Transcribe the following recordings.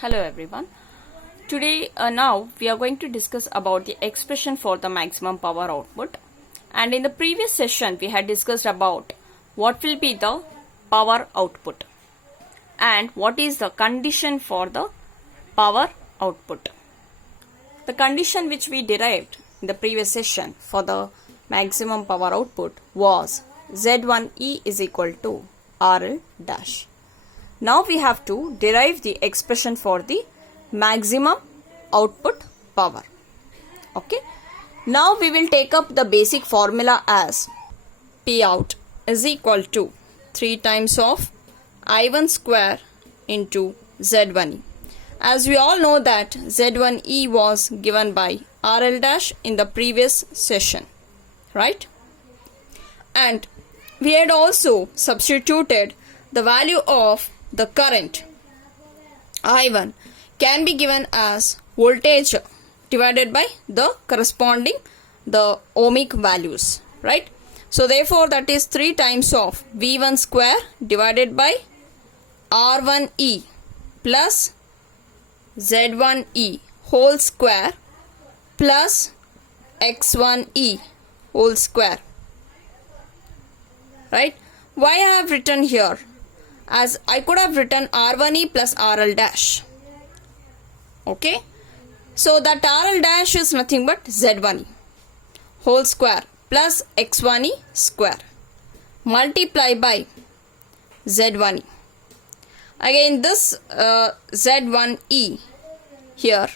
Hello everyone. Today now we are going to discuss about the expression for the maximum power output, and in the previous session we had discussed about what will be the power output and what is the condition for the power output. The condition which we derived in the previous session for the maximum power output was Z1E is equal to RL dash. Now we have to derive the expression for the maximum output power. Okay. Now we will take up the basic formula as P out is equal to 3 times of I1 square into Z1E. As we all know that Z1E was given by RL dash in the previous session, right? And we had also substituted the value of the current I1 can be given as voltage divided by the corresponding the ohmic values, right? So therefore that is 3 times of V1 square divided by R1E plus Z1E whole square plus X1E whole square, right? Why I have written here? As I could have written R1E plus RL dash. Okay. So that RL dash is nothing but Z1E whole square plus X1E square multiply by Z1E. Again this Z1E here.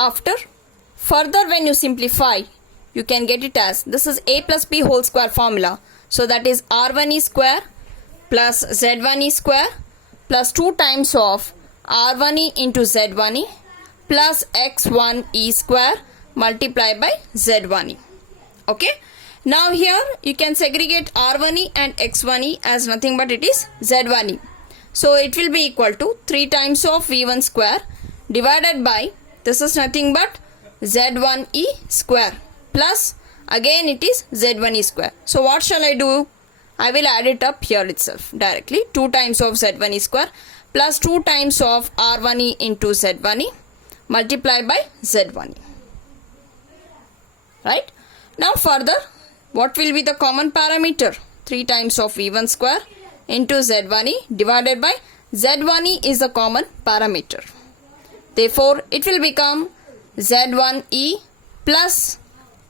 After further when you simplify, you can get it as this is A plus B whole square formula. So that is R1E square plus Z1E square plus 2 times of R1E into Z1E plus X1E square multiplied by Z1E. Okay. Now here you can segregate R1E and X1E as nothing but it is Z1E. So it will be equal to 3 times of V1 square divided by this is nothing but Z1E square plus again it is Z1E square. So what shall I do? I will add it up here itself directly. 2 times of Z1E square plus 2 times of R1E into Z1E multiplied by Z1E. Right? Now further, what will be the common parameter? 3 times of V1 square into Z1E divided by Z1E is the common parameter. Therefore, it will become Z1E plus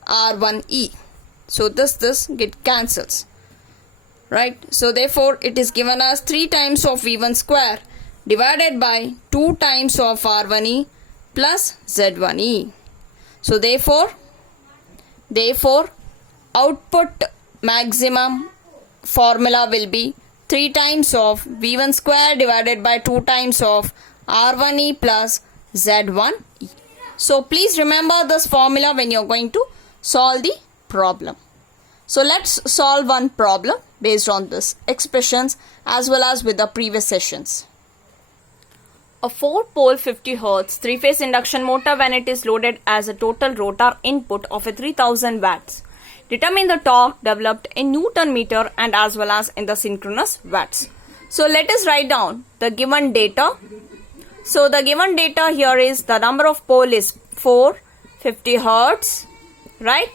R1E. So this get cancels, right? So therefore it is given as 3 times of V1 square divided by 2 times of R1E plus Z1E. So therefore output maximum formula will be 3 times of V1 square divided by 2 times of R1E plus Z1E. So please remember this formula when you are going to solve the problem. So let's solve one problem based on this expressions as well as with the previous sessions. A 4-pole 50 Hz 3-phase induction motor, when it is loaded as a total rotor input of a 3000 watts. Determine the torque developed in Newton meter and as well as in the synchronous watts. So let us write down the given data. So the given data here is the number of pole is 450 Hz, right?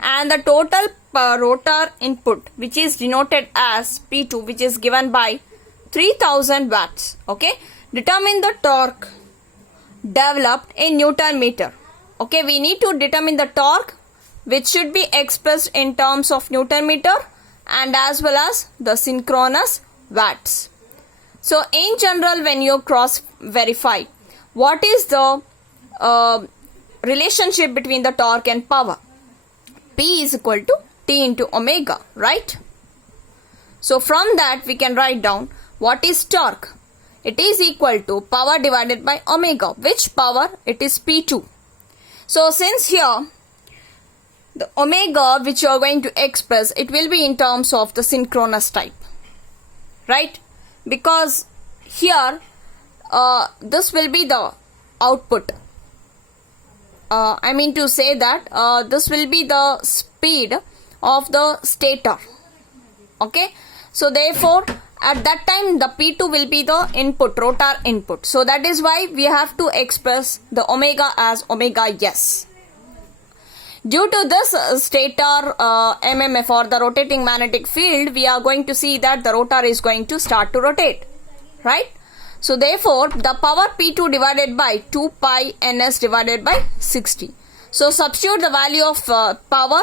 And the total rotor input which is denoted as P2 which is given by 3000 watts. Okay. Determine the torque developed in Newton meter. Okay. We need to determine the torque which should be expressed in terms of Newton meter and as well as the synchronous watts. So in general when you cross verify, what is the relationship between the torque and power? P is equal to T into omega, right? So from that we can write down what is torque. It is equal to power divided by omega. Which power? It is P2. So since here the omega which you are going to express, it will be in terms of the synchronous type, right? Because here this will be the output. I mean to say that this will be the speed of the stator. Okay. So therefore at that time the P2 will be the input, rotor input. So that is why we have to express the omega as omega s. Due to this stator MMF or the rotating magnetic field, we are going to see that the rotor is going to start to rotate, right? So therefore, the power P2 divided by 2 pi ns divided by 60. So substitute the value of power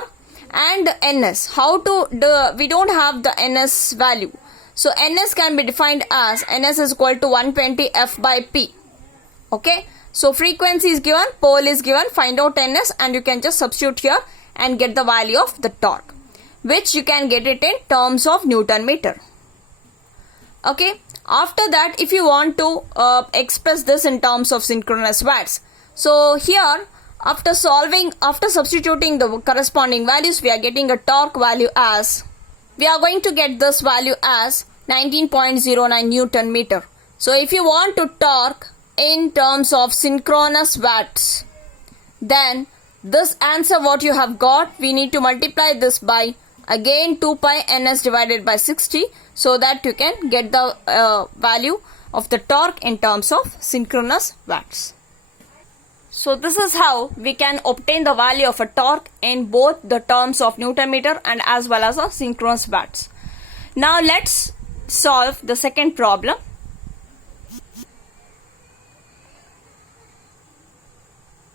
and ns. How to we don't have the ns value. So ns can be defined as ns is equal to 120 f by p. Okay. So frequency is given, pole is given, find out ns and you can just substitute here and get the value of the torque, which you can get it in terms of Newton meter. Okay. After that, if you want to express this in terms of synchronous watts, so here after substituting the corresponding values, we are getting a torque value as, we are going to get this value as 19.09 Newton meter. So if you want to torque in terms of synchronous watts, then this answer what you have got, we need to multiply this by again 2 pi ns divided by 60, so that you can get the value of the torque in terms of synchronous watts. So this is how we can obtain the value of a torque in both the terms of Newton meter and as well as a synchronous watts. Now let's solve the second problem.